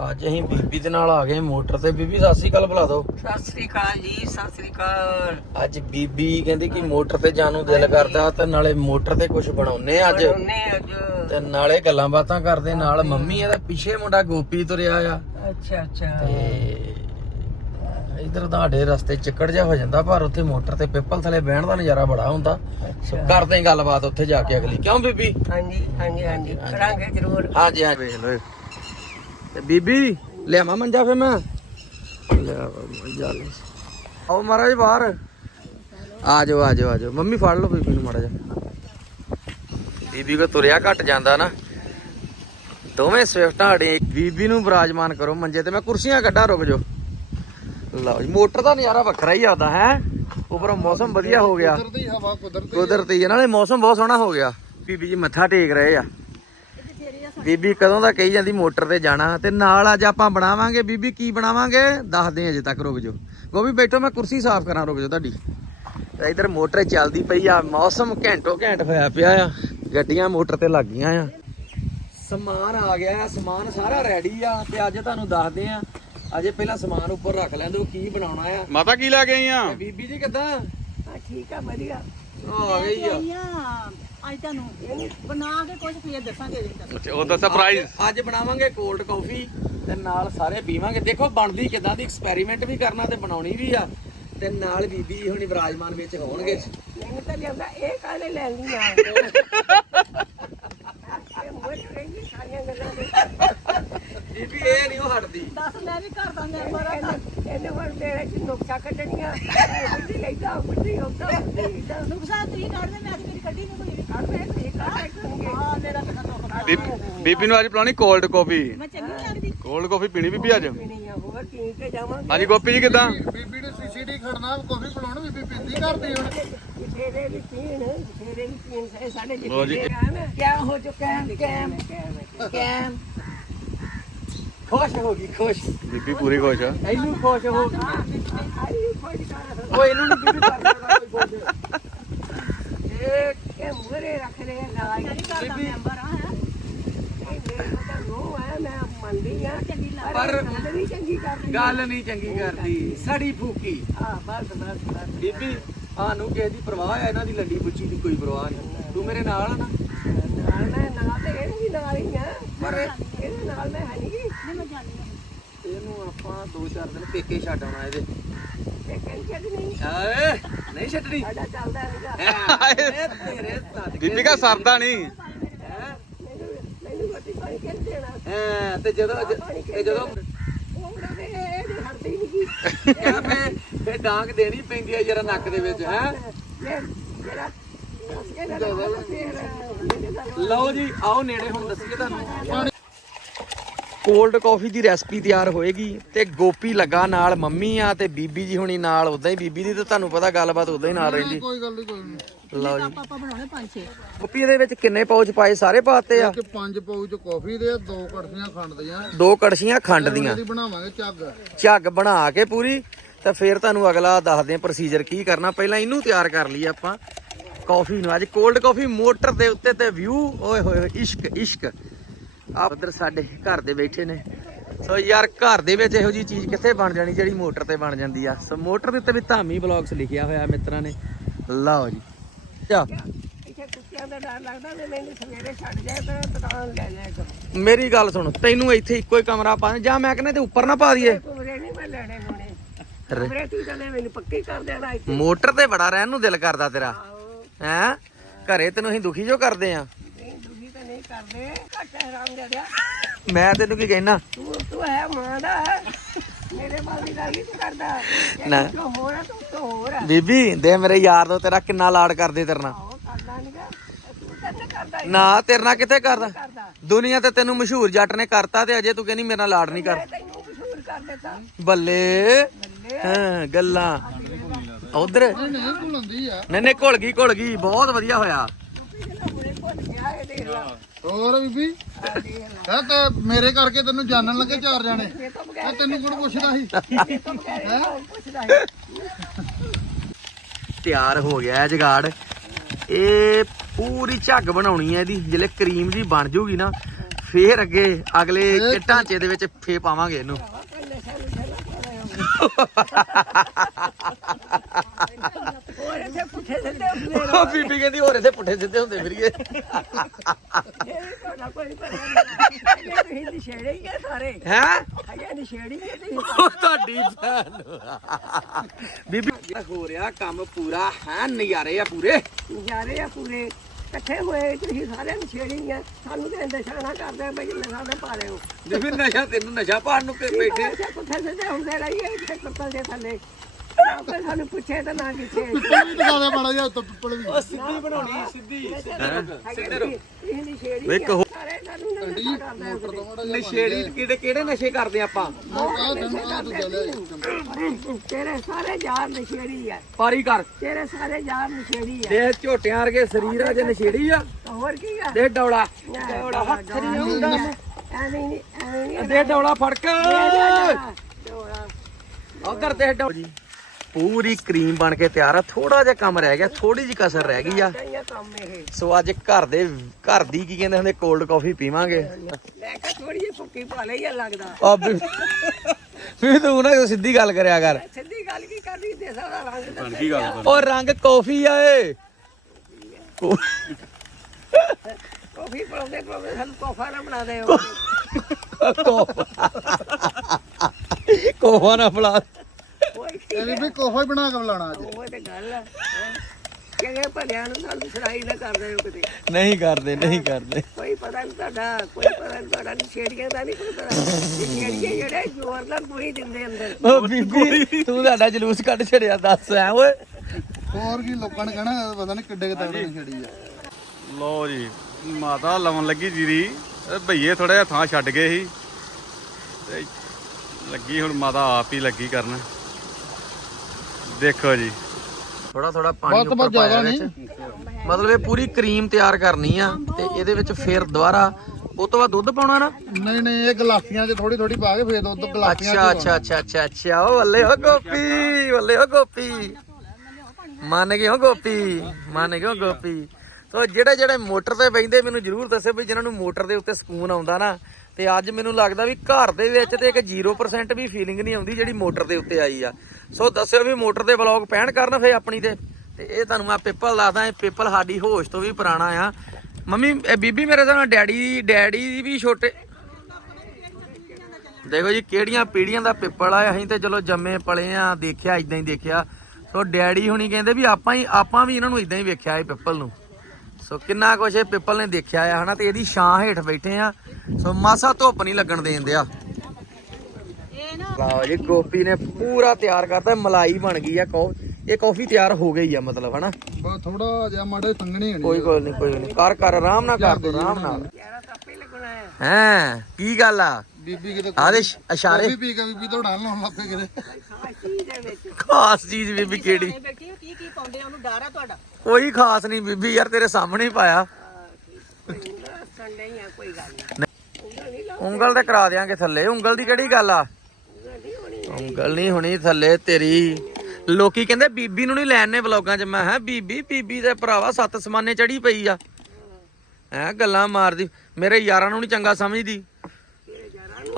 ਅੱਜ ਅਸੀਂ ਬੀਬੀ ਦੇ ਨਾਲ ਆ ਗਏ ਮੋਟਰ ਤੇ। ਬੀਬੀ ਸਤਿ ਸ੍ਰੀ ਅਕਾਲ ਬੁਲਾ ਦਿਓ। ਸਤਿ ਸ੍ਰੀ ਅਕਾਲ ਜੀ ਸਤਿ ਸ੍ਰੀ ਅਕਾਲ। ਅੱਜ ਬੀਬੀ ਕਹਿੰਦੀ ਕਿ ਮੋਟਰ ਤੇ ਜਾਣ ਨੂੰ ਦਿਲ ਕਰਦਾ ਤੇ ਨਾਲੇ ਮੋਟਰ ਤੇ ਕੁਝ ਬਣਾਉਨੇ ਅੱਜ। ਤੇ ਨਾਲੇ ਗੱਲਾਂ ਬਾਤਾਂ ਕਰਦੇ ਨਾਲ ਮੰਮੀ ਇਹਦਾ ਪਿੱਛੇ ਮੁੰਡਾ ਗੋਪੀ ਤੁਰਿਆ ਆ। ਅੱਛਾ ਅੱਛਾ। ਤੇ ਇਧਰ ਤੁਹਾਡੇ ਰਸਤੇ ਚੱਕੜ ਜਾ ਹੋ ਜਾਂਦਾ ਪਰ ਉੱਥੇ ਮੋਟਰ ਤੇ ਪਿੱਪਲ ਥਲੇ ਬਹਿਣ ਦਾ ਨਜ਼ਾਰਾ ਬੜਾ ਹੁੰਦਾ। ਸੋ ਕਰਦੇ ਗੱਲਬਾਤ ਉੱਥੇ ਜਾ ਕੇ ਅਗਲੀ। ਕਿਉਂ ਬੀਬੀ? ਹਾਂਜੀ ਹਾਂਜੀ ਹਾਂਜੀ। ਕਰਾਂਗੇ ਜ਼ਰੂਰ। ਹਾਂਜੀ ਹਾਂ ਵੇਖ ਲਓ ਤੇ ਬੀਬੀ? ਲਿਆਵਾਂ ਮੰਜਾ ਫੇ ਮੈਂ। ਲਿਆ ਮੰਜਾ ਲੈ ਆਓ ਮਹਾਰਾਜ ਬਾਹਰ। ਆ ਜਾਓ ਆ ਜਾਓ ਆ ਜਾਓ। ਮੰਮੀ ਫੜ ਲਓ ਬੀਬੀ ਨੂੰ ਮਾੜਾ ਜਾ ਬੀਬੀ ਕੋ ਤੁਰਿਆ ਘਟ ਜਾਂਦਾ ਨਾ। ਦੋਵੇਂ ਸਵਿਫਟਾਂ ਅੜੇ ਬੀਬੀ ਨੂੰ ਬਰਾਜਮਾਨ ਕਰੋ ਮੰਜੇ ਤੇ। ਮੈਂ ਕੁਰਸੀਆਂ ਕੱਢਾਂ ਰੁਕ ਜਾਓ। ਲਓ ਜੀ ਮੋਟਰ ਦਾ ਨਜ਼ਾਰਾ ਵੱਖਰਾ ਹੀ ਆਦਾ ਹੈ? ਉੱਪਰੋਂ ਮੌਸਮ ਵਧੀਆ ਹੋ ਗਿਆ। ਕੁਦਰਤੀ ਹਵਾ ਕੁਦਰਤੀ ਕੁਦਰਤੀ ਹੈ ਨਾਲੇ ਮੌਸਮ ਬਹੁਤ ਸੋਹਣਾ ਹੋ ਗਿਆ। ਬੀਬੀ ਜੀ ਮੱਥਾ ਟੇਕ ਰਹੇ ਆ। ਬੀਬੀ ਕਦੋਂ ਦਾ ਕਹੀ ਜਾਂਦੀ ਮੋਟਰ ਤੇ ਜਾਣਾ ਤੇ ਨਾਲ ਅੱਜ ਆਪਾਂ ਬਣਾਵਾਂਗੇ ਬੀਬੀ ਕੀ ਬਣਾਵਾਂਗੇ? ਦੱਸਦੇ ਹਾਂ ਅਜੇ ਤੱਕ ਰੁਕ ਜਾਓ। ਗੋਬੀ ਬੈਠੋ ਮੈਂ ਕੁਰਸੀ ਸਾਫ਼ ਕਰਾਂ ਰੁਕ ਜਾਓ ਤੁਹਾਡੀ। ਇਧਰ ਮੋਟਰ ਚੱਲਦੀ ਪਈ ਆ ਮੌਸਮ ਘੈਂਟੋ ਘੈਂਟ ਹੋਇਆ ਪਿਆ ਆ। ਗੱਡੀਆਂ ਮੋਟਰ ਤੇ ਲੱਗ ਗਈਆਂ ਆ। ਸਮਾਨ ਆ ਗਿਆ ਆ ਸਮਾਨ ਸਾਰਾ ਰੈਡੀ ਆ। ਤੇ ਅੱਜ ਤੁਹਾਨੂੰ ਦੱਸਦੇ ਆ ਅਜੇ ਪਹਿਲਾਂ ਸਮਾਨ ਉੱਪਰ ਰੱਖ ਲੈਂਦੇ ਕੀ ਬਣਾਉਣਾ ਆ। ਮਾਤਾ ਕੀ ਲੈ ਕੇ ਆਈ ਆ? ਬੀਬੀ ਜੀ ਕਿੱਦਾਂ? ਹਾਂ ਠੀਕ ਆ ਵਧੀਆ। ਆ ਗਈ ਆ। ਅੱਜ ਤੁਹਾਨੂੰ ਬਣਾ ਕੇ ਕੁਝ ਫੇਰ ਦੱਸਾਂਗੇ ਜੀ ਉਹ ਤਾਂ ਸਰਪ੍ਰਾਈਜ਼ ਅੱਜ ਬਣਾਵਾਂਗੇ ਕੋਲਡ ਕਾਫੀ ਤੇ ਨਾਲ ਸਾਰੇ ਪੀਵਾਂਗੇ। ਦੇਖੋ ਬਣਦੀ ਕਿਦਾਂ ਦੀ ਐਕਸਪੈਰੀਮੈਂਟ ਵੀ ਕਰਨਾ ਤੇ ਬਣਾਉਣੀ ਵੀ ਆ। ਤੇ ਨਾਲ ਬੀਬੀ ਹੁਣੀ ਵਿਰਾਜਮਾਨ ਵਿੱਚ ਹੋਣਗੇ। ਮੈਨੂੰ ਤਾਂ ਲਿਆਉਂਦਾ ਇਹ ਕਾਹਲੇ ਲੈ ਲਈਆਂ ਇਹ ਮੋਟ ਰਹੀ ਸਾਰੀਆਂ ਗੱਲਾਂ ਦੇ ਬੀਬੀ ਇਹ ਨਹੀਂ ਉਹ ਹਟਦੀ। ਦੱਸ ਮੈਂ ਵੀ ਘਰ ਦਾ ਮੈਂਬਰ ਆ। ਇਹਨੇ ਇਹਨੇ ਵਰ ਮੇਰੇ ਚ ਨੁਕਸਾ ਕੱਢਣੀਆਂ। ਬੁੱਢੀ ਲੈਦਾ ਬੁੱਢੀ ਹੁੰਦਾ ਬੁੱਢੀ ਦਾ ਨੁਕਸਾਨ ਤੁਸੀਂ ਕੱਢਦੇ ਮੈਂ ਅੱਜ ਮੇਰੀ ਕੱਢੀ ਨਹੀਂ ਕੋਈ ਕੱਢ ਮੈਂ ਤੇ ਕੱਢ ਹਾਂ ਮੇਰਾ ਕਿੰਨਾ ਦੁੱਖ ਬੀਬੀ ਨੂੰ ਅੱਜ ਪਿਲਾਉਣੀ ਕੋਲਡ ਕਾਫੀ ਮੈਂ ਚੰਗੀ ਨਹੀਂ ਲੱਗਦੀ। ਕੋਲਡ ਕਾਫੀ ਪੀਣੀ ਬੀਬੀ ਅੱਜ? ਪੀਣੀ ਪੀ ਕੇ ਜਾਵਾਂਗੇ। ਹਾਂਜੀ ਗੋਪੀ ਜੀ ਕਿਦਾਂ? ਬੀਬੀ ਨੇ ਸੀਸੀਟੀ ਖੜਨਾ ਕਾਫੀ ਪਿਲਾਉਣ ਬੀਬੀ ਪੀਂਦੀ ਕਰਦੀ ਹੁਣ। ਤੇਰੇ ਵੀ ਪੀਣ ਤੇਰੇ ਵੀ ਪੀਣ ਸੇ ਸਾਡੇ ਲਓ ਜੀ। ਜਿੱਥੇ ਕਿਆ ਹੋ ਚੁੱਕਾ ਹੈ? ਕੈਮ ਕੈਮ। ਖੁਸ਼ ਹੋ ਗਈ ਖੁਸ਼। ਬੀਬੀ ਪੂਰੀ ਖੁਸ਼ ਆ। ਇਹਨੂੰ ਖੁਸ਼ ਹੋ ਗਈ। ਆਈ ਕੋਈ ਕਰ। ਉਹ ਇਹਨੂੰ ਨਹੀਂ ਬੀਬੀ ਕਰ ਸਕਦਾ ਕੋਈ ਖੁਸ਼। ਇਹ ਇਹ ਮੂਰੇ ਰੱਖ ਲੈ ਨਾਲ ਮੇਰੀ ਘਰ ਦਾ ਮੈਂਬਰ ਆ ਹੈ ਪਰ ਗੱਲ ਨਹੀਂ ਚੰਗੀ ਕਰਦੀ ਸੜੀ ਫੂਕੀ। ਹਾਂ ਬਸ ਬਸ ਬਸ। ਬੀਬੀ ਸਾਨੂੰ ਕਿਸੇ ਦੀ ਪਰਵਾਹ ਆ ਇਹਨਾਂ ਦੀ ਲੱਡੀ ਬੁੱਚੀ ਦੀ ਕੋਈ ਪਰਵਾਹ ਨਹੀਂ। ਤੂੰ ਮੇਰੇ ਨਾਲ ਆ ਨਾ। ਨਾਲ ਮੈਂ ਨਾਲ ਤੇ ਇਹ ਵੀ ਨਾਲ ਹੀ ਆ। ਪਰ ਇਹਦੇ ਨਾਲ ਮੈਂ ਹੈ ਨਹੀਂ। ਨਹੀਂ ਮੈਂ ਜਾਣੀ ਇਹਨੂੰ ਆਪਾਂ 2-4 ਦਿਨ ਪੇਕੇ ਛੱਡ ਆਉਣਾ ਇਹਦੇ। ਨਹੀਂ ਆਏ ਨਹੀਂ ਛੱਡਣੀ। ਸਾਡਾ ਚੱਲਦਾ ਇਹ ਤੇਰੇ ਸਰਦਾ ਨਹੀਂ। ਕਹਿੰਦੇ ਦੇਣਾ ਹਾਂ ਤੇ ਜਦੋਂ ਇਹ ਜਦੋਂ ਇਹ ਫੇ ਫੇ ਡਾਂਗ ਦੇਣੀ ਪੈਂਦੀ ਹੈ ਜਰਾ ਨੱਕ ਦੇ ਵਿੱਚ ਹੈ? ਲਓ ਜੀ ਆਓ ਨੇੜੇ ਹੁਣ ਦੱਸੀਏ ਤੁਹਾਨੂੰ। ਕੋਲਡ ਕਾਫੀ ਦੀ ਰੈਸਪੀ ਤਿਆਰ ਹੋਏਗੀ ਤੇ ਗੋਪੀ ਲੱਗਾ ਨਾਲ ਮੰਮੀ ਆ ਤੇ ਬੀਬੀ ਜੀ ਹੁਣੀ ਨਾਲ ਉਦਾਂ ਹੀ ਬੀਬੀ ਦੀ ਤਾਂ ਤੁਹਾਨੂੰ ਪਤਾ ਗੱਲਬਾਤ ਉਦਾਂ ਹੀ ਨਾਲ ਰਹਿੰਦੀ। ਕੋਈ ਗੱਲ ਨਹੀਂ ਕੋਈ ਨਹੀਂ ਲਓ ਜੀ। ਪਾਪਾ ਬਣਾਉਣੇ? ਪੰਜ ਛੇ। ਗੋਪੀ ਇਹਦੇ ਵਿੱਚ ਕਿੰਨੇ ਪਾਉਚ ਪਾਏ? ਸਾਰੇ ਪਾਤੇ ਆ। ਕਿ ਪੰਜ ਪਾਊਚ ਕਾਫੀ ਦੇ ਆ, ਦੋ ਕੜਛੀਆਂ ਖੰਡ ਦੀਆਂ। ਦੋ ਕੜਛੀਆਂ ਖੰਡ ਦੀਆਂ। ਇਹਦੀ ਬਣਾਵਾਂਗੇ ਝੱਗ। ਝੱਗ ਬਣਾ ਕੇ ਪੂਰੀ। ਤਾਂ ਫਿਰ ਤੁਹਾਨੂੰ ਅਗਲਾ ਦੱਸਦੇ ਆ ਪ੍ਰੋਸੀਜਰ ਕੀ ਕਰਨਾ। ਪਹਿਲਾਂ ਇਹਨੂੰ ਤਿਆਰ ਕਰ ਲਈ ਆਪਾਂ। ਕਾਫੀ ਨੂੰ। ਅੱਜ ਕੋਲਡ ਕਾਫੀ ਮੋਟਰ ਦੇ ਉੱਤੇ ਤੇ ਵਿਊ ਓਏ ਹੋਏ ਹੋਏ ਇਸ਼ਕ ਇਸ਼ਕ। ਆ ਉਧਰ ਸਾਡੇ ਘਰ ਦੇ ਬੈਠੇ ਨੇ। ਸੋ ਯਾਰ ਘਰ ਦੇ ਵਿੱਚ ਇਹੋ ਜੀ ਚੀਜ਼ ਕਿੱਥੇ ਬਣ ਜਾਣੀ ਜਿਹੜੀ ਮੋਟਰ ਤੇ ਬਣ ਜਾਂਦੀ ਆ? ਸੋ ਮੋਟਰ ਦੇ ਉੱਤੇ ਵੀ ਧਾਮੀ ਬਲੌਗਸ ਲਿਖਿਆ ਹੋਇਆ ਮਿੱਤਰਾਂ ਨੇ। ਲਓ ਜੀ। ਚਾ ਇੱਥੇ ਕੁੱਤਿਆਂ ਦਾ ਡਰ ਲੱਗਦਾ ਵੀ ਮੈਨੂੰ ਸਵੇਰੇ ਛੱਡ ਜਾਏ ਤਾਂ ਦੁਕਾਨ ਲੈ ਜਾਏ ਕਰੋ। ਮੇਰੀ ਗੱਲ ਸੁਣ ਤੈਨੂੰ ਇੱਥੇ ਇੱਕੋ ਹੀ ਕਮਰਾ ਪਾ ਜਾਂ ਮੈਂ ਕਹਿੰਦਾ ਤੇ ਉੱਪਰ ਨਾ ਪਾ ਦਈਏ। ਕਮਰੇ ਨਹੀਂ ਮੈਂ ਲੈਣੇ ਹੋਣੇ। ਕਮਰੇ ਤੂੰ ਤਾਂ ਮੈਨੂੰ ਪੱਕੀ ਕਰ ਦੇਣਾ ਇੱਥੇ। ਮੋਟਰ ਤੇ ਬੜਾ ਰਹਿਣ ਨੂੰ ਦਿਲ ਕਰਦਾ ਤੇਰਾ। ਆਓ ਹੈਂ? ਘਰੇ ਤੈਨੂੰ ਅਸੀਂ ਦੁਖੀ ਜੋ ਕਰਦੇ ਆ। ਨਹੀਂ ਦੁਖੀ ਤਾਂ ਨਹੀਂ ਕਰਦੇ। ਘੱਟ ਹੈਰਾਨ ਦੇ ਦਿਆ ਮੈਂ ਤੈਨੂੰ ਕੀ ਕਹਿਣਾ ਤੂੰ ਤੂੰ ਹੈ ਮਾਂ ਦਾ ਹੈ। ਮੇਰੇ ਬਾਲ ਦੀ ਗੱਲ ਨਹੀਂ ਤੂੰ ਕਰਦਾ। ਨਾ। ਤੂੰ ਹੋਰ ਆ ਤੂੰ ਤੋਂ ਹੋਰ ਆ। ਬੀਬੀ ਦੇ ਮੇਰੇ ਯਾਰ ਦੋ ਤੇਰਾ ਕਿੰਨਾ ਲਾਡ ਕਰਦੇ ਤੇਰੇ ਨਾਲ। ਉਹ ਕਰਦਾ ਨਹੀਂਗਾ ਤੂੰ ਨਾ ਤੇਰੇ ਨਾਲ ਕਿੱਥੇ ਕਰਦਾ? ਕਰਦਾ। ਦੁਨੀਆ ਤੇ ਤੈਨੂੰ ਮਸ਼ਹੂਰ ਜੱਟ ਨੇ ਕਰਤਾ ਤੇ ਅਜੇ ਤੂੰ ਕਹਿੰਦੀ ਮੇਰੇ ਨਾਲ ਲਾਡ ਨਹੀਂ ਕਰ। ਮੈਂ ਤੈਨੂੰ ਮਸ਼ਹੂਰ ਕਰ ਦਿੱਤਾ। ਬੱਲੇ। ਬੱਲੇ। ਹਾਂ ਗੱਲਾਂ। ਉਧਰ। ਨਹੀਂ ਭੁੱਲਦੀ ਆ। ਨਹੀਂ ਨਹੀਂ ਘੁਲ ਗਈ ਘੁਲ ਗਈ ਬਹੁਤ ਵਧੀਆ ਹੋਇਆ। ਦੇਖ ਲਾ ਹੋਰ ਬੀਬੀ? ਆਹ ਦੇਖ ਲਾ ਹੈ ਤੇ ਮੇਰੇ ਕਰਕੇ ਤੈਨੂੰ ਜਾਣਨ ਲੱਗੇ ਚਾਰ ਜਾਣੇ। ਇਹ ਤੋਂ ਇਹ ਬਗੈਰ ਤੈਨੂੰ ਕੋਣ ਪੁੱਛਦਾ ਸੀ? ਇਹ ਤੋਂ ਬਗੈਰ ਕੌਣ ਪੁੱਛਦਾ ਹੈ ਤਿਆਰ ਹੋ ਗਿਆ ਇਹ ਜਗਾੜ। ਇਹ ਪੂਰੀ ਝੱਗ ਬਣਾਉਣੀ ਹੈ ਇਹਦੀ। ਜਿਹੜੇ ਕਰੀਮ ਜੀ ਬਣ ਜੂਗੀ ਨਾ ਫੇਰ ਅੱਗੇ ਅਗਲੇ ਢਾਂਚੇ ਦੇ ਵਿੱਚ ਫੇ ਪਾਵਾਂਗੇ ਇਹਨੂੰ ਹੋਰ ਇੱਥੇ ਪੁੱਠੇ ਸਿੱਧੇ ਹੁੰਦੇ ਉਹ ਬੀਬੀ ਕਹਿੰਦੀ ਹੋਰ ਇੱਥੇ ਪੁੱਠੇ ਸਿੱਧੇ ਹੁੰਦੇ ਫਿਰੀਏ। ਤੁਹਾਡਾ ਕੋਈ ਪਤਾ ਨਹੀਂ। ਇਹ ਤੁਸੀਂ ਨਸ਼ੇੜੇ ਹੀ ਆ ਸਾਰੇ। ਹੈ? ਹਜੇ ਨਸ਼ੇੜੀ ਹੀ ਆ ਤੁਸੀਂ। ਉਹ ਤੁਹਾਡੀ ਭੈਣ। ਬੀਬੀ ਹੋ ਰਿਹਾ ਕੰਮ ਪੂਰਾ ਹੈ? ਨਜ਼ਾਰੇ ਆ ਪੂਰੇ? ਨਜ਼ਾਰੇ ਆ ਪੂਰੇ। ਇਕੱਠੇ ਹੋਏ ਤੁਸੀਂ ਸਾਰੇ ਨਸ਼ੇੜੀ ਆ ਸਾਨੂੰ ਤੇ ਨਸ਼ਾ ਕਰਦੇ ਆ ਬਈ ਨਸ਼ਾ ਦੇ ਪਾ ਲਿਓ। ਜੇ ਫਿਰ ਨਸ਼ਾ ਤੈਨੂੰ ਨਸ਼ਾ ਪਾਣ ਨੂੰ ਕਿ ਬੈਠੇ। ਪੁੱਠੇ ਸਿੱਧੇ ਹੁੰਦੇ ਰਹੀਏ ਇੱਥੇ ਕੁੱਤਲ ਦੇ ਥੱਲੇ। ਨਾ ਕੋਈ ਸਾਨੂੰ ਪੁੱਛੇ ਤਾਂ ਨਾ ਕਿਸੇ ਵੀ ਦਿਖਾ ਦੇ ਮਾੜਾ ਜਿਹਾ ਉੱਤੋਂ ਪਿੱਪਲ ਵੀ। ਉਹ ਸਿੱਧੀ ਬਣਾਉਣੀ ਸਿੱਧੀ। ਸਿੱਧੇ ਰੋ ਇਹ ਨਸ਼ੇੜੀ ਇੱਕ ਹੋਰ- ਸਾਰੇ ਸਾਨੂੰ ਨਸ਼ਾ ਕਰਦੇ ਆ ਮੋਟਰ ਤੋਂ ਮਾੜਾ ਨਸ਼ੇੜੀ ਕਿਹੜੇ ਕਿਹੜੇ ਨਸ਼ੇ ਕਰਦੇ ਆਪਾਂ? ਆਹ ਦੂਜਾ ਲੈ ਤੇਰੇ ਸਾਰੇ ਯਾਰ ਨਸ਼ੇੜੀ ਆ। ਪਾਰੀ ਕਰ। ਤੇਰੇ ਸਾਰੇ ਯਾਰ ਨਸ਼ੇੜੀ ਆ। ਦੇ ਝੋਟਿਆਂ ਵਰਗੇ ਸਰੀਰ ਆ ਜੇ ਨਸ਼ੇੜੀ ਆ। ਤਾਂ ਹੋਰ ਕੀ ਆ? ਦੇ ਡੌਲਾ। ਡੌਲਾ ਹੱਥ ਨਹੀਂ ਹੁੰਦਾ ਐਵੇਂ ਨਹੀਂ ਐਵੇਂ ਨਹੀਂ ਦੇ ਡੌਲਾ ਫੜ ਕੇ ਡੌਲਾ। ਉਧਰ ਦੇ ਡੌਲਾ ਜੀ। ਪੂਰੀ ਕਰੀਮ ਬਣ ਕੇ ਤਿਆਰ ਆ। ਥੋੜਾ ਜਿਹਾ ਕੰਮ ਰਹਿ ਗਿਆ ਥੋੜੀ ਜਿਹੀ ਕਸਰ ਰਹਿ ਗਈ ਆ। ਕੰਮ ਇਹ ਸੋ ਅੱਜ ਘਰ ਦੇ ਘਰ ਦੀ ਕੀ ਕਹਿੰਦੇ ਹੁੰਦੇ ਕੋਲਡ ਕਾਫੀ ਪੀਵਾਂਗੇ। ਲੈ ਕੇ ਥੋੜੀ ਜਿਹੀ ਪਾ ਲਈ ਆ ਲੱਗਦਾ। ਆ ਵੀ ਤੂੰ ਨਾ ਸਿੱਧੀ ਗੱਲ ਕਰਿਆ ਕਰ। ਸਿੱਧੀ ਗੱਲ ਕੀ ਕਰਦੀ ਦੇ ਸਾਰਾ ਰੰਗ ਕੀ ਗੱਲ ਉਹ ਰੰਗ ਕਾਫੀ ਆ ਏ। ਕਾਫੀ ਪਰੋਦੇ ਪਰੋਦੇ ਸਾਨੂੰ ਕੋਫਾ ਨਾ ਬਣਾ ਦੇ ਕੋਫਾ। ਨਾ ਫਲਾ ਓਏ ਇਹ ਵੀ ਕੋਫਾ ਹੀ ਬਣਾ ਕੇ ਬੁਲਾਣਾ ਅੱਜ। ਉਹ ਤੇ ਗੱਲ ਆ ਕਿਹੜੇ ਭਲਿਆਂ ਨੂੰ ਸਾਨੂੰ ਸਰਾਈ ਨਾ ਕਰਦੇ ਹੋ ਕਿਤੇ। ਨਹੀਂ ਕਰਦੇ ਨਹੀਂ ਕਰਦੇ। ਕੋਈ ਪਤਾ ਨਹੀਂ ਤੁਹਾਡਾ ਕੋਈ ਪਤਾ ਨਹੀਂ ਤੁਹਾਡਾ ਨਸ਼ੇੜੀਆਂ ਦਾ ਨਹੀਂ ਕੋਈ ਪਤਾ। ਜਿਹੜੇ ਜ਼ੋਰ ਨਾਲ ਪੂਰੀ ਦਿੰਦੇ ਅੰਦਰ। ਉਹ ਬੀਬੀ ਤੂੰ ਸਾਡਾ ਜਲੂਸ ਕੱਢ ਛੜਿਆ ਦੱਸ ਐ ਓਏ। ਹੋਰ ਕੀ ਲੋਕਾਂ ਨੇ ਕਹਿਣਾ ਪਤਾ ਨਹੀਂ ਕਿੱਡੇ ਕਿ ਤਗੜੇ ਨੇ ਛੜੀ ਆ। ਲੋ ਜੀ ਮਾਤਾ ਲਾਉਣ ਲੱਗੀ ਜੀਰੀ। ਇਹ ਭਈਏ ਥੋੜਾ ਜਿਹਾ ਥਾਂ ਛੱਡ ਗਏ ਸੀ। ਤੇ ਲੱਗੀ ਹੁਣ ਮਾਤਾ ਆਪ ਹੀ ਲੱਗੀ ਕਰਨ। ਦੇਖੋ ਜੀ। ਥੋੜਾ ਥੋੜਾ ਪਾਣੀ ਉੱਪਰ ਪਾਇਆ ਵਿੱਚ। ਮਤਲਬ ਇਹ ਪੂਰੀ ਕਰੀਮ ਤਿਆਰ ਕਰਨੀ ਆ ਤੇ ਇਹਦੇ ਵਿੱਚ ਫਿਰ ਦੁਬਾਰਾ ਉਹ ਤੋਂ ਬਾਅਦ ਦੁੱਧ ਪਾਉਣਾ ਨਾ? ਨਹੀਂ ਨਹੀਂ ਇਹ ਗਲਾਸੀਆਂ 'ਚ ਥੋੜੀ ਥੋੜੀ ਪਾ ਕੇ ਫੇਰ ਦੁੱਧ ਗਲਾਸੀਆਂ 'ਚ ਅੱਛਾ ਅੱਛਾ ਅੱਛਾ ਅੱਛਾ ਅੱਛਾ। ਉਹ ਬੱਲੇ ਹੋ ਗੋਪੀ ਬੱਲੇ ਹੋ ਗੋਪੀ। ਮੰਨ ਗਏ ਹੋ ਗੋਪੀ ਮੰਨ ਗਏ ਹੋ ਗੋਪੀ। ਤੋ ਜਿਹੜੇ ਜਿਹੜੇ ਮੋਟਰ ਤੇ ਬੈਂਦੇ ਮੈਨੂੰ ਜਰੂਰ ਦੱਸਿਓ ਵੀ ਜਿਨ੍ਹਾਂ ਨੂੰ ਮੋਟਰ ਦੇ ਉੱਤੇ ਸਕੂਨ ਆਉਂਦਾ ਨਾ ਤੇ ਅੱਜ ਮੈਨੂੰ ਲੱਗਦਾ ਵੀ ਘਰ ਦੇ ਵਿੱਚ ਤੇ ਇੱਕ 0% ਵੀ ਫੀਲਿੰਗ ਨਹੀਂ ਆਉਂਦੀ ਜਿਹੜੀ ਮੋਟਰ ਦੇ ਉੱਤੇ ਆਈ ਆ। ਸੋ ਦੱਸਿਓ ਵੀ ਮੋਟਰ ਦੇ ਵਲੌਗ ਪੈਣ ਕਰਨ ਫੇ ਆਪਣੀ ਤੇ ਤੇ ਇਹ ਤੁਹਾਨੂੰ ਮੈਂ ਪੇਪਲ ਦੱਸਦਾ, ਇਹ ਪੇਪਲ ਸਾਡੀ ਹੋਸ਼ ਤੋਂ ਵੀ ਪੁਰਾਣਾ ਆ। ਮੰਮੀ, ਇਹ ਬੀਬੀ ਮੇਰੇ ਤਾਂ ਡੈਡੀ ਡੈਡੀ ਵੀ ਛੋਟੇ ਦੇਖੋ ਜੀ, ਕਿਹੜੀਆਂ ਪੀੜੀਆਂ ਦਾ ਪਿੱਪਲ ਆ ਅਸੀਂ ਤੇ ਚਲੋ ਜੰਮੇ ਪਲੇ ਆ, ਦੇਖਿਆ ਇਦਾਂ ਹੀ ਦੇਖਿਆ। ਸੋ ਡੈਡੀ ਹੁਣੀ ਕਹਿੰਦੇ ਵੀ ਆਪਾਂ ਹੀ ਆਪਾਂ ਵੀ ਇਹਨਾਂ ਨੂੰ ਇਦਾਂ ਹੀ ਵੇਖਿਆ ਇਹ ਪੇਪਲ ਨੂੰ। ਸੋ ਕਿੰਨਾ ਕੁਛ ਇਹ ਪਿੱਪਲ ਨੇ ਦੇਖਿਆ ਆ ਹਨਾ? ਤੇ ਇਹਦੀ ਛਾਂ ਹੇਠ ਬੈਠੇ ਆ। ਸੋ ਮਾਸਾ ਧੁੱਪ ਨਹੀਂ ਲੱਗਣ ਦੇਣ ਦਿਆ ਇਹ ਨਾ ਲਓ ਜੀ ਗੋਪੀ ਨੇ ਪੂਰਾ ਤਿਆਰ ਕਰਤਾ ਮਲਾਈ ਬਣ ਗਈ ਆ ਕੌ ਇਹ ਕਾਫੀ ਤਿਆਰ ਹੋ ਗਈ ਆ ਮਤਲਬ ਹਨਾ? ਬਸ ਥੋੜਾ ਜਿਹਾ ਮਾੜੇ ਸੰਗਣੀ ਹੋਣੀ ਕੋਈ ਗੱਲ ਨਹੀਂ ਕੋਈ ਨਹੀਂ। ਕਰ ਕਰ ਆਰਾਮ ਨਾਲ ਕਰ ਤੂੰ ਆਰਾਮ ਨਾਲ। ਤਾਂ ਹੈ ਕੀ ਗੱਲ ਆ? ਬੀਬੀ ਕਿਤੇ ਆਦੇ ਇਸ਼ਾਰੇ। ਬੀਬੀ ਪੀ ਕੇ ਬੀਬੀ ਦੌੜਾਂ ਲਾਉਣ ਲੱਗ ਪਏ ਕਿਤੇ। ਖਾਸ ਚੀਜ਼ ਦੇ ਵਿੱਚ ਖਾਸ ਚੀਜ਼ ਬੀਬੀ ਕਿਹੜੀ ਕੀ ਕੀ ਪਾਉਂਦੇ ਆ? ਉਹਨੂੰ ਡਰ ਆ ਤੁਹਾਡਾ। ਕੋਈ ਖਾਸ ਨਹੀਂ ਬੀਬੀ ਯਾਰ ਤੇਰੇ ਸਾਹਮਣੇ ਹੀ ਪਾਇਆ। ਕੋਈ ਦੱਸਣ ਨਹੀਂ ਆ ਕੋਈ ਗੱਲ ਨਹੀਂ ਉਂਗਲ ਤੇ ਕਰਾ ਦਿਆਂਗੇ ਥੱਲੇ। ਉਂਗਲ ਦੀ ਕਿਹੜੀ ਗੱਲ ਆ? ਉਂਗਲ ਨਹੀਂ ਹੋਣੀ ਥੱਲੇ ਤੇਰੀ। ਲੋਕੀ ਕਹਿੰਦੇ ਬੀਬੀ ਨੂੰ ਨਹੀਂ ਲੈਣ ਨੇ ਵਲੋਗਾਂ 'ਚ। ਮੈਂ ਹਾਂ ਬੀਬੀ ਬੀਬੀ ਦੇ ਭਰਾਵਾ ਸੱਤ ਸਮਾਨੇ ਚੜੀ ਪਈ ਆ। ਐ ਗੱਲਾਂ ਮਾਰਦੀ। ਮੇਰੇ ਯਾਰਾਂ ਨੂੰ ਨਹੀਂ ਚੰਗਾ ਸਮਝਦੀ।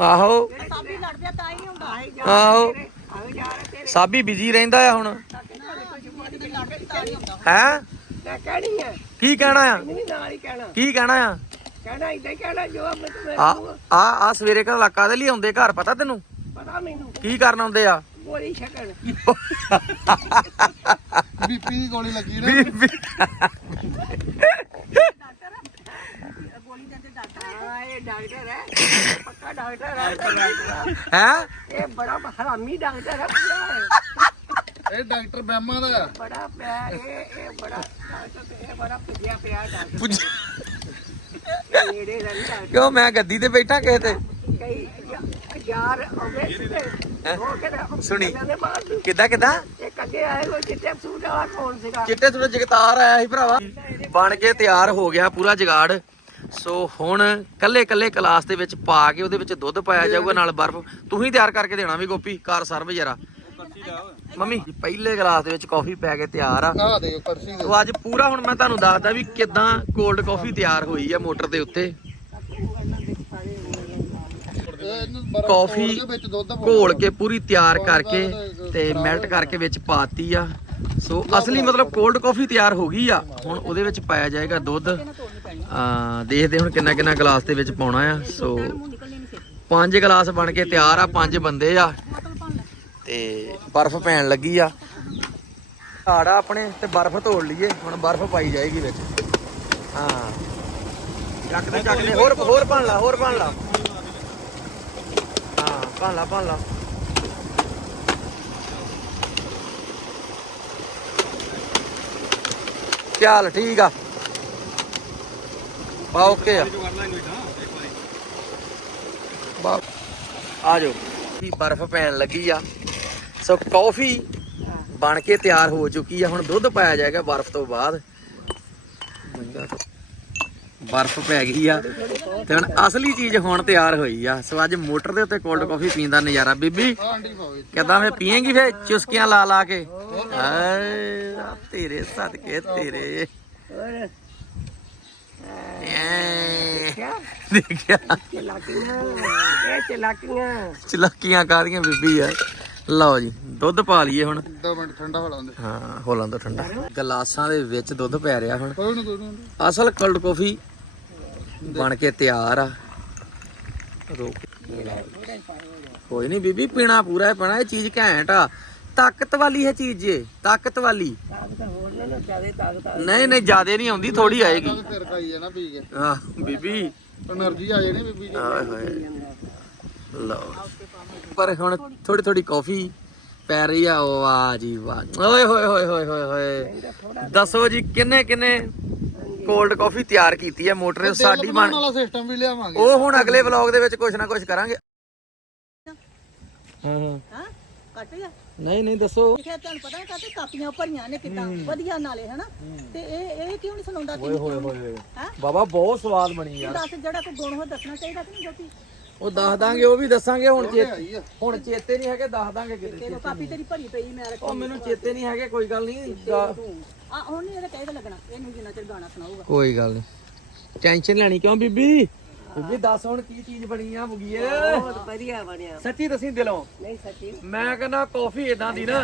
ਆਹੋ। ਸਾਬੀ ਲੜ ਪਿਆ ਤਾਂ ਹੀ ਹੁੰਦਾ। ਆਹੋ। ਸਾਬੀ ਬਿਜ਼ੀ ਰਹਿੰਦਾ ਆ ਹੁਣ। ਹੈ? ਮੈਂ ਕਹਿਣੀ ਹੈ ਕੀ ਕਹਿਣਾ ਆ? ਨਹੀਂ ਨਾਲ ਹੀ ਕਹਿਣਾ। ਕੀ ਕਹਿਣਾ ਆ? ਕਹਿਣਾ ਇਦਾਂ ਹੀ ਕਹਿਣਾ ਜੋ ਮੈਂ ਆ ਆ। ਆ ਸਵੇਰੇ ਘਰ ਇਲਾਕਾ ਦੇ ਲਈ ਆਉਂਦੇ ਘਰ ਪਤਾ ਤੈਨੂੰ? ਪਤਾ ਮੈਨੂੰ। ਕੀ ਕਰਨ ਆਉਂਦੇ ਆ? ਗੋਲੀ ਛਕਣ। ਬੀਪੀ ਦੀ ਗੋਲੀ ਲੱਗੀ ਨਾ। ਇਹ ਡਾਕਟਰ ਹੈ ਪੱਕਾ ਡਾਕਟਰ ਹੈ ਹੈ? ਇਹ ਬੜਾ ਹਰਾਮੀ ਡਾਕਟਰ ਹੈ। ਇਹ ਡਾਕਟਰ ਬੈਮਾ ਦਾ। ਬੜਾ ਪਿਆ ਇਹ ਇਹ ਬੜਾ ਇਹ ਬੜਾ ਪੁੱਜਿਆ ਪਿਆ ਡਾਕਟਰ। ਨੇੜੇ ਦਾ ਨਹੀਂ ਡਾਕਟਰ। ਕਿਉਂ ਮੈਂ ਗੱਦੀ ਤੇ ਬੈਠਾ ਕਿਸੇ ਤੇ? ਕਈ ਯਾਰ ਆਉਂਦੇ ਸੀਗੇ ਉਹ ਕਹਿੰਦੇ ਸੁਣੀ। ਕਿੱਦਾਂ ਕਿੱਦਾਂ? ਇੱਕ ਅੱਗੇ ਆਏ ਉਹ ਚਿੱਟੇ ਸੂਟ ਵਾਲਾ ਕੌਣ ਸੀਗਾ? ਚਿੱਟੇ ਥੋੜਾ ਜਗਤਾਰ ਆਇਆ ਸੀ ਭਰਾਵਾ। ਬਣ ਕੇ ਤਿਆਰ ਹੋ ਗਿਆ ਪੂਰਾ ਜਗਾੜ। ਸੋ ਹੁਣ ਕੱਲੇ ਕੱਲੇ ਕਲਾਸ ਦੇ ਵਿੱਚ ਪਾ ਕੇ ਉਹਦੇ ਵਿੱਚ ਦੁੱਧ ਪਾਇਆ ਜਾਊਗਾ ਨਾਲ ਬਰਫ਼। ਤੂੰ ਹੀ ਤਿਆਰ ਕਰਕੇ ਦੇਣਾ ਵੀ ਗੋਪੀ ਕਾਰ ਸਰਵ ਜਰਾ ਮੰਮੀ ਪਹਿਲੇ ਗਲਾਸ ਦੇ ਵਿੱਚ ਕਾਫੀ ਪੈ ਕੇ ਤਿਆਰ ਆ। ਦੇ ਦੇ। ਸੋ ਅੱਜ ਪੂਰਾ ਹੁਣ ਮੈਂ ਤੁਹਾਨੂੰ ਦੱਸਦਾ ਵੀ ਕਿਦਾਂ ਕੋਲਡ ਕਾਫੀ ਤਿਆਰ ਹੋਈ ਆ ਮੋਟਰ ਦੇ ਉੱਤੇ। ਕੌਫੀ। ਘੋਲ ਕੇ ਪੂਰੀ ਤਿਆਰ ਕਰਕੇ ਤੇ ਮੈਲਟ ਕਰਕੇ ਵਿੱਚ ਪਾਤੀ ਆ। ਸੋ ਅਸਲੀ ਮਤਲਬ ਕੋਲਡ ਕਾਫੀ ਤਿਆਰ ਹੋ ਗਈ ਆ। ਹੁਣ ਉਹਦੇ ਵਿੱਚ ਪਾਇਆ ਜਾਏਗਾ ਦੁੱਧ। ਆ ਦੇਖਦੇ ਹੁਣ ਕਿੰਨਾ ਕਿੰਨਾ ਗਲਾਸ ਦੇ ਵਿੱਚ ਪਾਉਣਾ ਆ। ਸੋ ਪੰਜ ਗਲਾਸ ਬਣ ਕੇ ਤਿਆਰ ਆ ਪੰਜ ਬੰਦੇ ਆ। ਤੇ ਬਰਫ਼ ਪੈਣ ਲੱਗੀ ਆ। ਝਾੜਾ ਆਪਣੇ ਤੇ ਬਰਫ਼ ਤੋੜ ਲਈਏ, ਹੁਣ ਬਰਫ਼ ਪਾਈ ਜਾਏਗੀ ਵਿੱਚ। ਹਾਂ। ਚੱਕ ਦੇ, ਹੋਰ ਹੋਰ ਭੰਨ ਲਾ, ਹੋਰ ਭੰਨ ਲਾ। ਹਾਂ, ਭੰਨ ਲਾ ਭੰਨ ਲਾ। ਚੱਲ ਠੀਕ ਆ। ਬਾ ਓਕੇ ਆ। ਬਾ ਆ ਜਾਓ। ਕੀ ਬਰਫ਼ ਪੈਣ ਲੱਗੀ ਆ। ਸੋ ਕਾਫੀ ਬਣ ਕੇ ਤਿਆਰ ਹੋ ਚੁੱਕੀ ਆ। ਹੁਣ ਦੁੱਧ ਪਾਇਆ ਜਾਏਗਾ ਬਰਫ਼ ਤੋਂ ਬਾਅਦ। ਬਰਫ਼ ਪੈ ਗਈ ਆ। ਤੇ ਹੁਣ ਅਸਲੀ ਚੀਜ਼ ਹੁਣ ਤਿਆਰ ਹੋਈ ਆ। ਸੋ ਅੱਜ ਮੋਟਰ ਦੇ ਉੱਤੇ ਕੋਲਡ ਕਾਫੀ ਪੀਣ ਦਾ ਨਜ਼ਾਰਾ। ਬੀਬੀ ਕਿਦਾਂ ਫੇ ਪੀਏਂਗੀ ਫੇ ਚੁਸਕੀਆਂ ਲਾ ਲਾ ਕੇ। ਤੇਰੇ ਸਦਕੇ ਤੇਰੇ। ਦੇਖਿਆ? ਚਲਾਕੀਆਂ। ਇਹ ਚਲਾਕੀਆਂ। ਚਲਾਕੀਆਂ ਕਾਦੀਆਂ ਬੀਬੀ ਯਾਰ? ਲਓ ਜੀ ਦੁੱਧ ਪਾ ਲਈਏ ਹੁਣ। 10 ਮਿੰਟ ਠੰਡਾ ਹੋ ਲਾਂਦੇ। ਹਾਂ ਹੋ ਲਾਂਦਾ ਠੰਡਾ। ਗਲਾਸਾਂ ਦੇ ਵਿੱਚ ਦੁੱਧ ਪੈ ਰਿਹਾ ਹੁਣ। ਕੋਈ ਨਹੀਂ ਅਸਲ ਕੋਲਡ ਕਾਫੀ ਬਣ ਕੇ ਤਿਆਰ ਆ। ਕੋਈ ਨਹੀਂ ਬੀਬੀ ਪੀਣਾ ਪੂਰਾ ਹੈ ਪਣਾ ਇਹ ਚੀਜ਼ ਘੈਂਟ ਆ। ਤਾਕਤ ਵਾਲੀ ਹੈ ਚੀਜ਼ ਜੇ ਤਾਕਤ ਵਾਲੀ। ਨਹੀਂ ਨਹੀਂ ਜਿਆਦੇ ਨਹੀਂ ਆਉਂਦੀ ਥੋੜੀ ਆਏਗੀ। ਹਾਂ ਬੀਬੀ। એનર્ਜੀ ਆ ਜਾਣੀ ਬੀਬੀ ਆਏ ਹੋਏ। ਲਓ। ਪਰ ਹੁਣ ਥੋੜੀ ਥੋੜੀ ਕਾਫੀ ਪੈ ਰਹੀ ਆ। ਉਹ ਵਾਹ ਜੀ ਵਾਹ ਓਏ ਹੋਏ ਹੋਏ ਹੋਏ ਹੋਏ ਹੋਏ। ਦੱਸੋ ਜੀ ਕਿੰਨੇ ਕਿੰਨੇ ਕੋਲਡ ਕਾਫੀ ਤਿਆਰ ਕੀਤੀ ਹੈ ਮੋਟਰ? ਸਾਡੀ ਬਣ ਵਾਲਾ ਸਿਸਟਮ ਵੀ ਲਿਆਵਾਂਗੇ। ਉਹ ਹੁਣ ਅਗਲੇ ਵਲੌਗ ਦੇ ਵਿੱਚ ਕੁਝ ਨਾ ਕੁਝ ਕਰਾਂਗੇ। ਹਾਂ ਹਾਂ। ਹਾਂ ਕੱਟ ਜਾ ਨਹੀਂ ਨਹੀਂ ਦੱਸੋ। ਤੁਹਾਨੂੰ ਪਤਾ ਹੈ ਕਾਤੇ ਕਾਪੀਆਂ ਭਰੀਆਂ ਨੇ ਕਿਦਾਂ? ਵਧੀਆ ਨਾਲੇ ਹਨਾ? ਤੇ ਇਹ ਇਹ ਕਿਉਂ ਨਹੀਂ ਸੁਣਾਉਂਦਾ? ਓਏ ਹੋਏ ਹੋਏ ਹਾਂ? ਬਾਬਾ ਬਹੁਤ ਸਵਾਦ ਬਣੀ ਯਾਰ। ਦੱਸ ਜਿਹੜਾ ਕੋਈ ਗੁਣ ਹੋ ਦੱਸਣਾ ਚਾਹੀਦਾ ਕਿ ਨਹੀਂ ਜੋਤੀ? ਉਹ ਦੱਸ ਦਾਂਗੇ ਉਹ ਵੀ ਦੱਸਾਂਗੇ ਹੁਣ ਚੇਤੇ ਹੁਣ ਚੇਤੇ ਨਹੀਂ ਹੈਗੇ ਦੱਸ ਦਾਂਗੇ ਕਿਤੇ ਤੇ ਕਾਪੀ ਤੇਰੀ ਭਰੀ ਪਈ ਮੈਂ ਰੱਖੀ ਉਹ ਮੈਨੂੰ ਚੇਤੇ ਨਹੀਂ ਹੈਗੇ ਕੋਈ ਗੱਲ ਨਹੀਂ ਆ ਹੁਣ ਨਹੀਂ ਇਹਦਾ ਕਹਿਦਾ ਲੱਗਣਾ ਇਹਨੂੰ ਜਿੰਨਾ ਚਿਰ ਗਾਣਾ ਸੁਣਾਊਗਾ। ਕੋਈ ਗੱਲ ਨਹੀਂ ਟੈਨਸ਼ਨ ਲੈਣੀ ਕਿਉਂ ਬੀਬੀ? ਬੀਬੀ ਦੱਸ ਹੁਣ ਕੀ ਚੀਜ਼ ਬਣੀ ਆ ਮੁਗੀਏ? ਬਹੁਤ ਵਧੀਆ ਬਣਿਆ। ਸੱਚੀ ਦੱਸੀ ਦਿਲੋਂ? ਨਹੀਂ ਸੱਚੀ। ਮੈਂ ਕਹਿੰਦਾ ਕਾਫੀ ਇਦਾਂ ਦੀ ਨਾ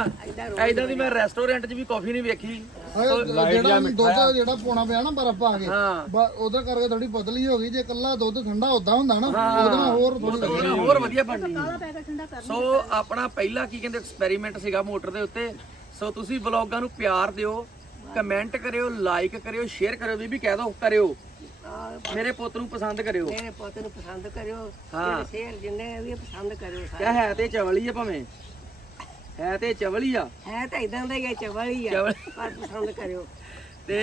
ਐਦਾਂ ਦੀ ਮੈਂ ਰੈਸਟੋਰੈਂਟ 'ਚ ਵੀ ਕਾਫੀ ਨਹੀਂ ਵੇਖੀ। ਜਿਹੜਾ ਦੁੱਧ ਜਿਹੜਾ ਪਾਉਣਾ ਪਿਆ ਨਾ ਬਰਫ਼ ਪਾ ਕੇ ਉਹਦੇ ਕਰਕੇ ਥੋੜੀ ਪਤਲੀ ਹੋ ਗਈ। ਜੇ ਇਕੱਲਾ ਦੁੱਧ ਠੰਡਾ ਉਦਾਂ ਹੁੰਦਾ ਨਾ ਉਹਦੇ ਨਾਲ ਹੋਰ ਹੋਰ ਵਧੀਆ ਕਰ ਸੋ ਆਪਣਾ ਪਹਿਲਾ ਕੀ ਕਹਿੰਦੇ ਐਕਸਪੈਰੀਮੈਂਟ ਸੀਗਾ ਮੋਟਰ ਦੇ ਉੱਤੇ। ਸੋ ਤੁਸੀਂ ਬਲੌਗਾਂ ਨੂੰ ਪਿਆਰ ਦਿਓ। ਕਮੈਂਟ ਕਰਿਓ ਲਾਈਕ ਕਰਿਓ ਸ਼ੇਅਰ ਕਰਿਓ ਬੀਬੀ ਕਹਿ ਦਿਓ ਕਰਿਓ। ਮੇਰੇ ਪੁੱਤ ਨੂੰ ਪਸੰਦ ਕਰਿਓ। ਮੇਰੇ ਪੁੱਤ ਨੂੰ ਪਸੰਦ ਕਰਿਓ। ਹਾਂ। ਸ਼ੇਰ ਜਿੰਨੇ ਵੀ ਪਸੰਦ ਕਰਿਓ ਸਾਰੇ। ਹੈ ਤੇ ਚਵਲ ਹੀ ਆ ਭਾਵੇਂ? ਹੈ ਤੇ ਚਵਲ ਹੀ ਆ? ਹੈ ਤਾਂ ਇਦਾਂ ਦਾ ਹੀ ਹੈ ਚਵਲ ਹੀ ਆ। ਚਵਲ। ਪਰ ਪਸੰਦ ਕਰਿਓ। ਤੇ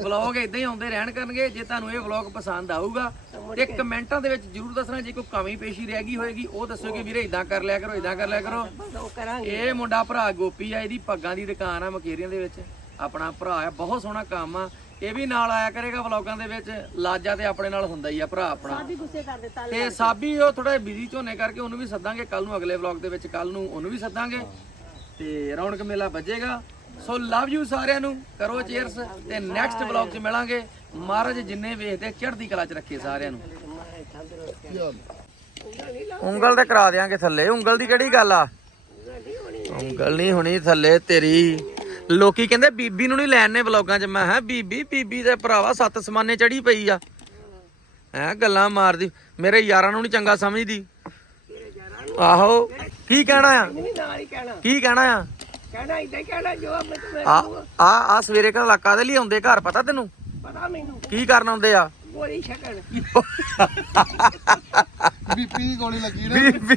ਵਲੌਗ ਇਦਾਂ ਹੀ ਆਉਂਦੇ ਰਹਿਣ ਕਰਨਗੇ ਜੇ ਤੁਹਾਨੂੰ ਇਹ ਵਲੌਗ ਪਸੰਦ ਆਊਗਾ ਤੇ ਕਮੈਂਟਾਂ ਦੇ ਵਿੱਚ ਜਰੂਰ ਦੱਸਣਾ ਜੇ ਕੋਈ ਕਮੀ ਪੇਸ਼ੀ ਰਹਿ ਗਈ ਹੋਏਗੀ ਉਹ ਦੱਸਿਓ ਕਿ ਵੀਰੇ ਇਦਾਂ ਕਰ ਲਿਆ ਕਰੋ ਇਦਾਂ ਕਰ ਲਿਆ ਕਰੋ। ਬਸ ਉਹ ਕਰਾਂਗੇ। ਇਹ ਮੁੰਡਾ ਭਰਾ ਗੋਪੀ ਆ ਇਹਦੀ ਪੱਗਾਂ ਦੀ ਦੁਕਾਨ ਆ ਮਕੇਰੀਆਂ ਦੇ ਵਿੱਚ। ਆਪਣਾ ਭਰਾ ਆ ਬਹੁਤ ਸੋਹਣਾ ਕੰਮ ਆ। ਇਹ ਵੀ ਨਾਲ ਆਇਆ ਕਰੇਗਾ ਵਲੌਗਾਂ ਦੇ ਵਿੱਚ। ਲਾਜਾ ਤੇ ਆਪਣੇ ਨਾਲ ਹੁੰਦਾ ਹੀ ਆ ਭਰਾ ਆਪਣਾ। ਵੀ ਗੁੱਸੇ ਕਰ ਦਿੱਤਾ ਤੇ ਸਾਬੀ ਉਹ ਥੋੜਾ ਬਿਜ਼ੀ ਝੋਨੇ ਕਰਕੇ ਉਹਨੂੰ ਵੀ ਸੱਦਾਂਗੇ ਕੱਲ ਨੂੰ ਅਗਲੇ ਵਲੌਗ ਦੇ ਵਿੱਚ ਕੱਲ ਨੂੰ ਉਹਨੂੰ ਵੀ ਸੱਦਾਂਗੇ। ਤੇ ਰੌਣਕ ਮੇਲਾ ਵੱਜੇਗਾ। ਸੋ ਲਵ ਯੂ ਸਾਰਿਆਂ ਨੂੰ। ਕਰੋ ਚੀਅਰਸ ਤੇ ਨੈਕਸਟ ਵਲੌਗ 'ਚ ਮਿਲਾਂਗੇ। ਮਹਾਰਾਜ ਜਿੰਨੇ ਵੇਖਦੇ ਚੜ੍ਹਦੀ ਕਲਾ 'ਚ ਰੱਖੇ ਸਾਰਿਆਂ ਨੂੰ। ਉਂਗਲ ਤੇ ਕਰਾ ਦਿਆਂਗੇ ਥੱਲੇ। ਉਂਗਲ ਦੀ ਕਿਹੜੀ ਗੱਲ ਆ? ਉਂਗਲ ਨਹੀਂ ਹੋਣੀ ਥੱਲੇ ਤੇਰੀ। ਲੋਕੀ ਕਹਿੰਦੇ ਬੀਬੀ ਨੂੰ ਨਹੀਂ ਲੈਣੇ ਵਲੌਗਾਂ 'ਚ। ਮੈਂ ਹਾਂ ਬੀਬੀ ਬੀਬੀ ਦੇ ਭਰਾਵਾ ਸੱਤ ਸਮਾਨੇ ਚੜੀ ਪਈ ਆ। ਹੈ ਗੱਲਾਂ ਮਾਰਦੀ। ਮੇਰੇ ਯਾਰਾਂ ਨੂੰ ਨਹੀਂ ਚੰਗਾ ਸਮਝਦੀ। ਆਹੋ ਕੀ ਕਹਿਣਾ ਆ? ਨਹੀਂ ਨਾਲ ਹੀ ਕਹਿਣਾ। ਕੀ ਕਹਿਣਾ ਆ? ਕਹਿਣਾ ਇਦਾਂ ਹੀ ਕਹਿਣਾ ਜੋ ਆ ਆ ਆ ਸਵੇਰੇ ਘਰ ਇਲਾਕਾ ਦੇ ਲਈ ਆਉਂਦੇ ਘਰ ਪਤਾ ਤੈਨੂੰ? ਪਤਾ ਮੈਨੂੰ। ਕੀ ਕਰਨ ਆਉਂਦੇ ਆ? ਗੋਲੀ ਛਕਣ। ਬੀਪੀ ਦੀ ਗੋਲੀ ਲੱਗੀ ਨਾ ਬੀਬੀ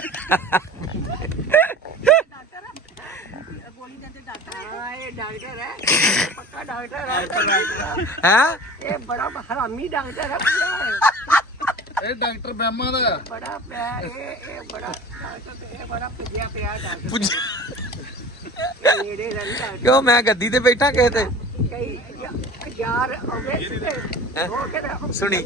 ਗੋਲੀ ਦੇ ਡਾਕਟਰ ਹਾਂ ਇਹ ਡਾਕਟਰ ਹੈ। ਪੱਕਾ ਡਾਕਟਰ ਹੈ ਹੈ। ਇਹ ਬੜਾ ਹਰਾਮੀ ਡਾਕਟਰ ਹੈ ਪੂਰਾ। ਇਹ ਡਾਕਟਰ ਬੈਮਾ ਦਾ। ਆ। ਬੜਾ ਪਿਆ ਇਹ ਇਹ ਬੜਾ ਡਾਕਟਰ ਤੇ ਇਹ ਬੜਾ ਪੁੱਜਿਆ ਪਿਆ ਡਾਕਟਰ ਪੁੱਜ- ਨੇੜੇ ਰਹਿੰਦਾ ਡਾਕਟਰ ਕਿਉਂ ਮੈਂ ਗੱਦੀ ਤੇ ਬੈਠਾ ਕਿਸੇ ਤੇ? ਕਈ ਯਾਰ ਕਿਹੜਾ ਸੁਣੀ।